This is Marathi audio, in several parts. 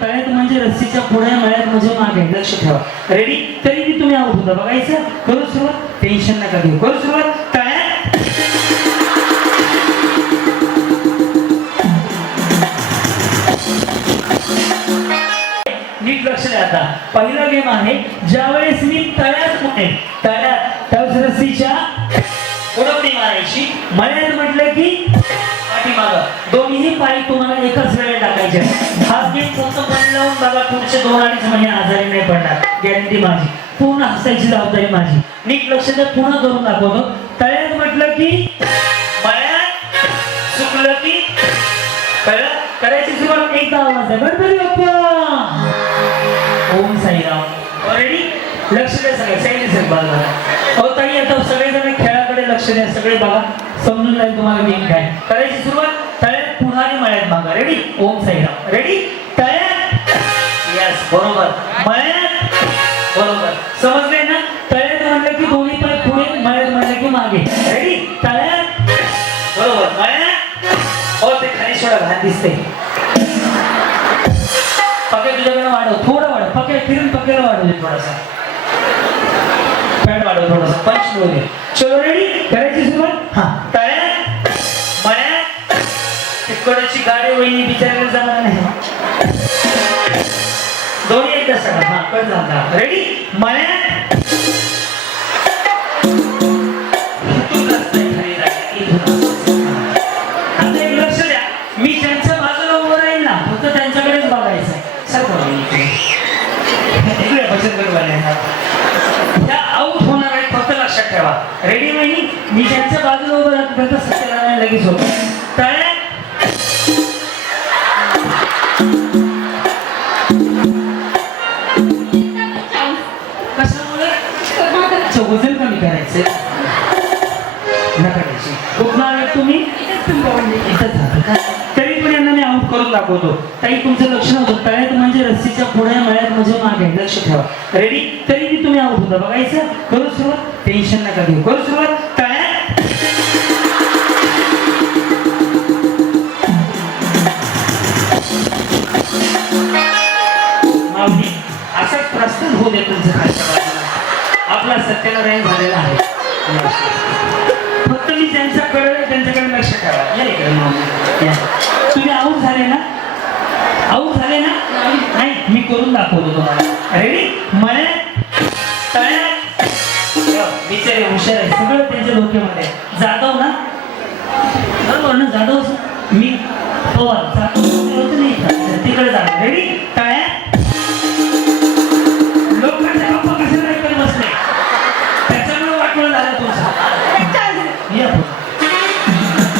तळ्यात म्हणजे रस्सीच्या पुढे मळ्यात म्हणजे मागे. लक्ष ठेवा. रेडी? तरी मी तुम्ही आउट होता. बघायचं. करू सुरुवात. टेन्शन नका घेऊ. करू सुरुवात. तळ्यात नीट लक्ष द्या. आता पहिला गेम आहे. ज्यावेळेस मी तळ्यात म्हणेन, तळ्यात त्यावेळेस रस्सीच्या उडवणी मारायची. मळ्यात म्हटलं की पाठीमागं. दोन्ही पाय तुम्हाला एकाच वेळेला टाकायचे. हा गेम फक्त मन लावून बघा. पुढचे 2-2.5 महिने आजारी नाही पडणार. गॅरंटी माझी. पूर्ण हसायची जबाबदारी माझी. नीट लक्ष द्या. पुन्हा करून दाखवतो. तळ्यात म्हटलं की मळ्यात, चुकलं की कळलं. करायची सुरुवात. एकदा आवाज आहे. गणपती बाप्पा. ओम साईराम. रेडी? लक्ष द्या सगळे. साईड बघा. हो ताई, आता सगळेजण खेळाकडे लक्ष द्या. सगळे बघा. समजून जाईल तुम्हाला गेम काय. करायची सुरुवात. तळ्यात पुन्हा आणि मळ्यात मागा. रेडी? ओम साईराम. रेडी? तळ्यात. यस, बरोबर. मळ्यात. बरोबर. समजले ना? तळ्यात म्हणलं की दोन्ही पाय पुढे, मळ्यात म्हणलं की मागे. रेडी? तळ्यात. बरोबर. मळ्यात. हो, ते खाली सोडा. घाण दिसते. पके तुझ्याकडे वाढव. थोडं वाढव. पके फिरून पकेला वाढव दे थोडासा. पॅड वाढव थोडासा. पंच मिळू दे. चलो रेडी? करायची सुरुवात. हा. तळ्यात, मळ्यात. तिकडची गाडी वहिनी बिचारायला जाणार नाही. दोन्ही एकदा सगळं. हा, कट झाला. रेडी? मळ्यात. आता एक लक्ष द्या. मी त्यांच्या बाजूला उभं राहील ना, फक्त त्यांच्याकडेच बघायचं. त्या आउट होणार आहे. फक्त लक्षात ठेवा. रेडी वहिनी? मी ज्यांच्या बाजूला उभं राहतो त्यांचा सत्याला लगेच होतो. तळ्यात. कशामुळे? वजन कमी करायचं. नकारायची. कुठला तुम्ही इथं झालं का? तरी पण यांना मी आउट करून दाखवतो. ताई, तुमचं लक्ष नव्हतं. तळ्यात म्हणजे रस्सीच्या पुढे, मळ्यात म्हणजे मागे. लक्ष ठेवा. रेडी? तरी मी तुम्ही आउट होता. बघायचं. करू सुरुवात. टेन्शन नका घेऊ. करू सुरुवात. तळ्यात. माऊली, असंच प्रस्थान होऊ दे तुमचं खालच्या बाजूला. आपला सत्यनारायण झालेला आहे. फक्त मी त्यांच्याकडे लक्ष ठेवा. या इकडे माऊली. तुम्ही आऊट झाले ना? आऊट झाले ना? नाही, मी करून दाखवतो तुम्हाला. रेडी? मळ्यात, तळ्यात. बिचारे हुशार आहे. सगळं त्यांच्या डोक्यामध्ये. जाधव ना? बरोबर ना? जाधव. मी पवार. जाधव नाही. तिकडे जाणार. रेडी? तळ्यात. लोकांच्या गप्पा कशाला ऐकत बसले? त्याच्यामुळे वाटलं झालं तुमचं.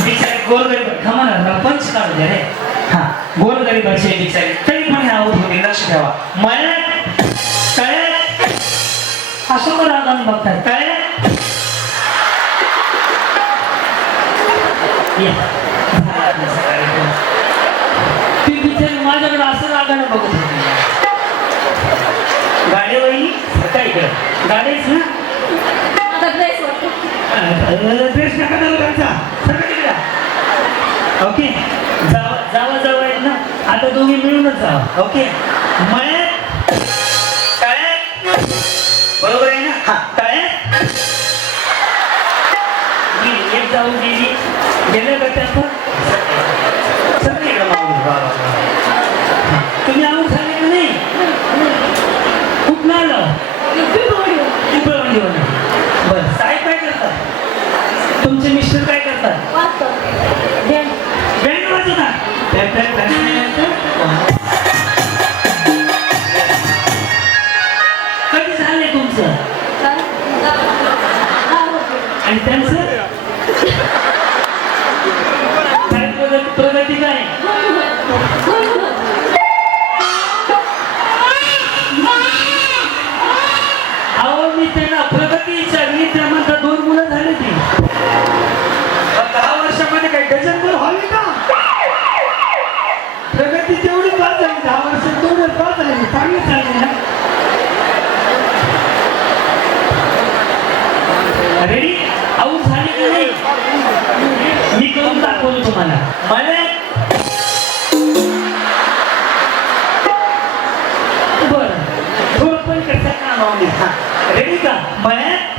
बिचारे गोरगरीब. खमाना पंच काढू द्या रे. हा, गोरगरीबाचे बिचारे. तरी पण आउट होते. लक्ष ठेवा. मळ्यात, तळ्यात. असं पण रागाने बघताय. तळ्यात. ती बिचारी माझ्याकडे असं रागाने बघत होती. गाडी वहिनी काय इकडे? गाडीच ना? ड्रेस नका चालू करायचा. ओके. जावा आहेत ना? आता दोघी मिळूनच जावा. ओके. मळ्यात, तळ्यात. बरोबर आहे ना? हा. तळ्यात. एक जाऊन गेली. गेलं का त्यात? सगळं इकडं मागून. तुम्ही आऊट झाले का नाही? कुठं आलं? बरं. साहेब काय करतात? तुमचे मिस्टर काय करतात? बँड वाजवतात. कधी झालंय तुमचं? आणि त्यांचं काय प्रगती काय? अहो, मी त्यांना प्रगती विचारली. त्या म्हणतात 2 मुलं झाली. ती 10 वर्षामध्ये काही डझन मुलं हवी का? प्रगती तेवढी पास झाली. 10 वर्षात तेवढं पास झाली. चांगली चालली ना? रेडी? आऊट झाली की नाही? मी करून दाखवतो तुम्हाला. मळ्यात, रेडी का मळ्यात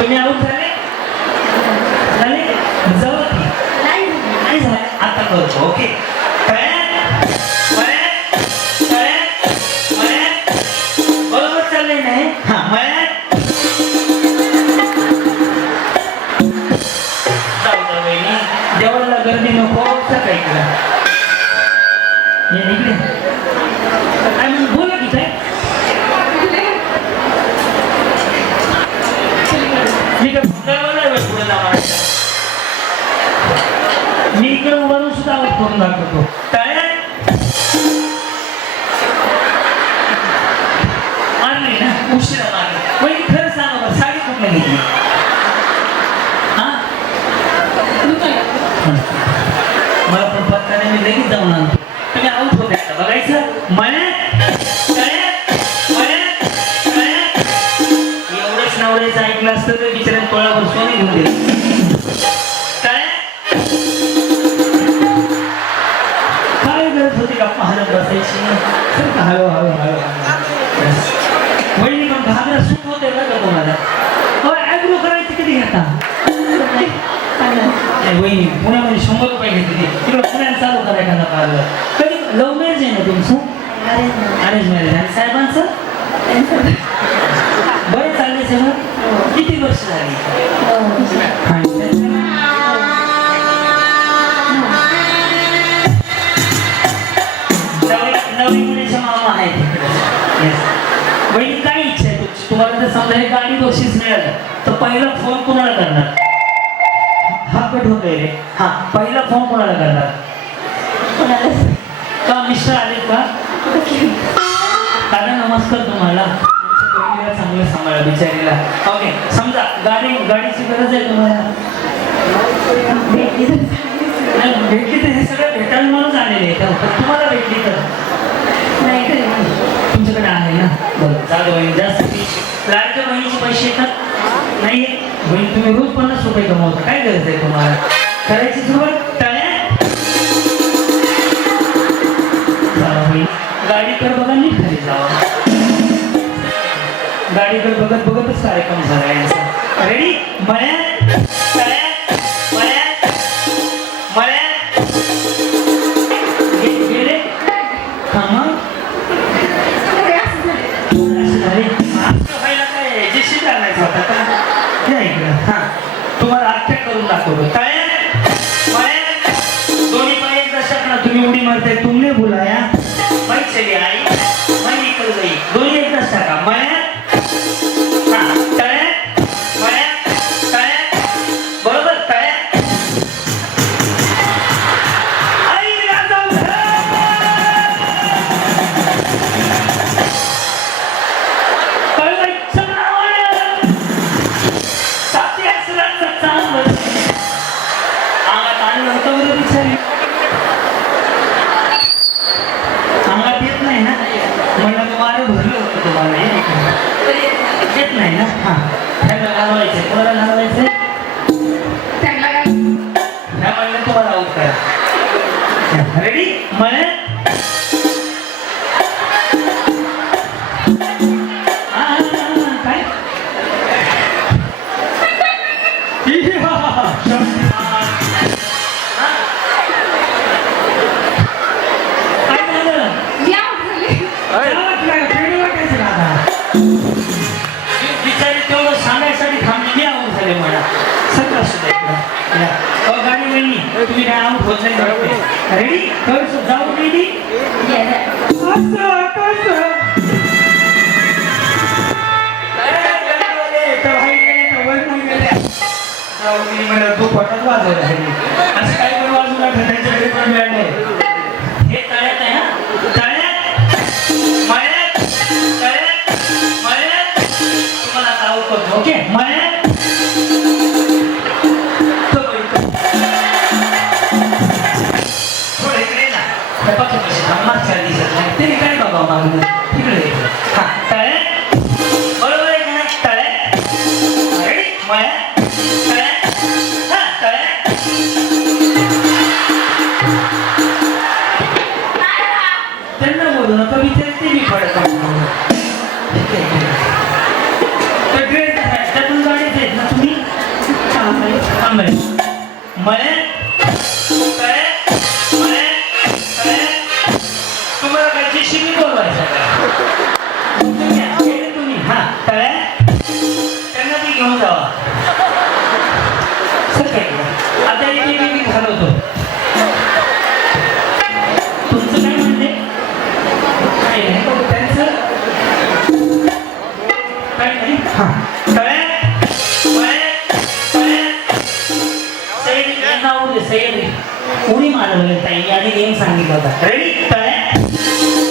तुम्ही आऊट झाले झाले जाऊ नाही झालं आता करतो ओके बरोबर चाललंय नाही हा मळ्यात जाऊ द्या वहिनी देवाला गर्दी नको सकाळी करा इकडे काय म्हणून बोला की काय मी काय फुटायला पुढे जाणार मी इकडे उभारून सुद्धा आवाज करून दाखवतो मारली ना उशिरा मारली पण खरं सांगा बरं साडी कुठला घेतली हा मला पण पत्ता नाही मी लगेच जाऊन आणतो तुम्ही आऊट होते आता बघायचं एवढंच नवऱ्याचं ऐकलं असतं तर बिचाऱ्या तोळावर सोने घेऊन दिलं हळद बसायची हळू हळू हळू वहिनी पण घागरा सूट होते ना का तुम्हाला ॲग्रो करायची किती घेता वहिनी पुण्यामध्ये 100 रुपये घेतली तिकडे पुण्यात चालू करा एखादा पार्लर कधी लव्ह मॅरेज आहे ना तुमचं अरेंज मॅरेज आणि साहेबांचं बरं चाललंय सगळं किती वर्ष झाली नवीन मुलीच्या मामा आहे वहिनी काय इच्छा आहे तुमची तुम्हाला जर समजा हे गाडी बक्षीस मिळालं तर पहिला फोन कोणाला करणार हा कट होतोय रे हा पहिला फोन कोणाला करणार का मिस्टर आले का दादा नमस्कार तुम्हाला बहिणीला चांगलं सांभाळा बिचारीला ओके समजा गाडीची गरज आहे तुम्हाला भेटली तर हे सगळं भेटायला म्हणून आलेले आहे तुम्हाला भेटली तर तुमच्याकडे आहे ना बरं चालू बहिणी जास्त लाडक्या बहिणीचे पैसे येतात नाही बहीण तुम्ही रोज 50 रुपये कमवता काय गरज आहे तुम्हाला करायची सुरुवात गाडीकडे बघा नीट खाली जावा गाडीकडे बघत बघतच कार्यक्रम झाला यांचा रेडी मळ्यात गेले थांबा तुम्हाला आख्या करून दाखवतो काय दोन्ही पाय एक दशक ना तुम्ही उडी मारताय तुमने बुलाया मैं चली आई मैं निकल गई दोन्ही एक दशक का मळ्यात बरोबर अंगात येत नाही ना मला वारं भरलं होतं तुम्हाला येत नाही ना हा त्याला घालवायचंय कोणाला घालवायचंय ह्या म्हणलं तुम्हाला आऊट करा रेडी मळ्यात काय बिचारी तेवढं सांगायसाठी थांबली आऊट झाले मला सगळं सुद्धा गाडी वेळी तुम्ही काय आऊट होत नाही रेडी थोडस जाऊ रेडी मला तो पटात वाजवला असं काही पण वाजू लागलं त्यांच्याकडे पण मिळाले हे तळ्यात आहे ना तळ्यात तुम्हाला आता आऊट करतो ओके मळ्यात थोडं इकडे ना मागच्या दिसत नाही ते काय बघा मागून तिकडे हा तळ्यात बरोबर आहे का तळ्यात मळ्यात नका विचारते मी पडत तर ड्रेस त्यातून गाडीच आहेत ना तुम्ही थांबाय मळे तुम्हाला काय जेसीबी बोलवायचं तुम्ही हा तळ्या त्यांना ती घेऊन जावा सर काय आता इथे मी घालवतो तुमचं काय म्हणते काय नाही त्यांचं काय नाही हा तळ्या उडी मारवली ताई आधी गेम सांगितलं होता रेडी तळ्या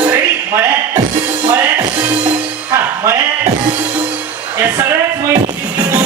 रेडी मळ्या मळ्या हा मळ्या या सगळ्याच माहिती